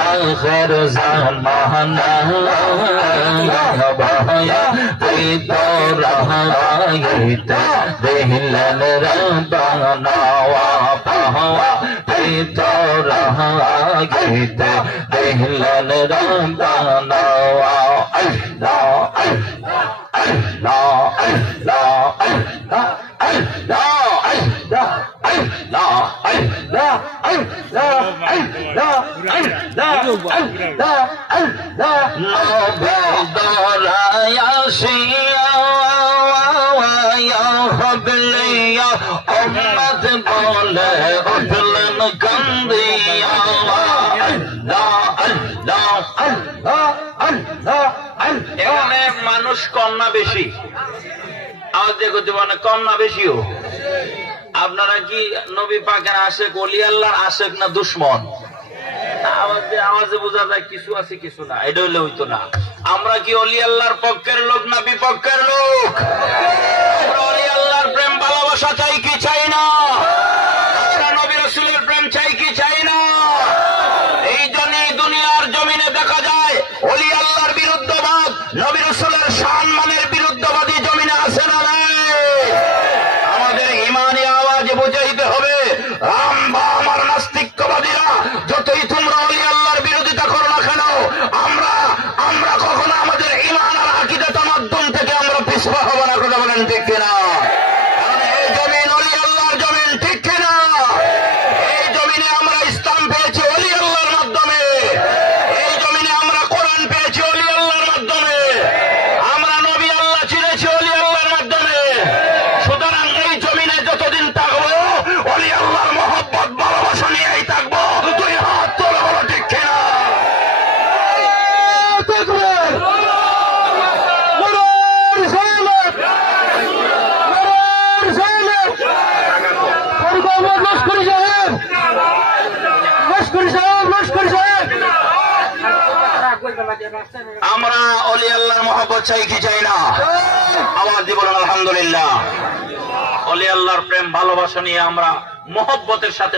आखिर ज़माना बहाया तो रहा दिलन रबाना पहावा तो रहा दिलन रबाना अल्लाह अल्लाह अल्लाह अल्लाह মানুষ কম না বেশি আওয়াজ দিয়ে মানে কম না বেশিও আপনারা কি নবী পাকের আশেক ওলি আল্লাহর আশেক না দুশমন আওয়াজে বোঝা যায় কিছু আছে কিছু না এটা হইলে হইতো না আমরা কি ওলি আল্লাহর পক্ষের লোক না বিপক্ষের লোক আমরা ওলি আল্লাহর প্রেম ভালোবাসা চাই কি চাই না আমরা নবী রাসূলের প্রেম চাই কি চাই না এই জন্যই দুনিয়ার জমিনে দেখা যায় ওলি আল্লাহর বিরুদ্ধবাদ নবী রাসূলের সম্মানের বিরুদ্ধবাদী জমিনে আছে না আমাদের ঈমানি আওয়াজে বুঝাইতে হবে আমার নাস্তিকবাদীরা যতই তোমরা ওলি আল্লাহর বিরোধিতা করো না কেন আমরা কখনো আমাদের ঈমান আর আকীদার মাধ্যম থেকে আমরা পিছপা হব না কথা বলেন ঠিক কিনা কারণ এই জমিন ওলি আল্লাহর জমিন ঠিক কিনা এই জমিনে আমরা ইসলাম পেয়েছি ওলি আল্লাহর মাধ্যমে এই জমিনে আমরা কোরআন পেয়েছি ওলি আল্লাহর মাধ্যমে আমরা নবী আল্লাহ চিনেছি ওলি আল্লাহর মাধ্যমে সুতরাং এই জমিনে যতদিন থাকবো ওলি আল্লাহর মহব্বত ভালোবাসা নিয়েই থাকবো তুই হাত তোলা বলো ঠিক কিনা আমরা ওলি আল্লাহর মহব্বত চাই কি চাই না আওয়াজ দিয়ে বলেন আলহামদুলিল্লাহ ওলি আল্লাহর প্রেম ভালোবাসা নিয়ে আমরা মহব্বতের সাথে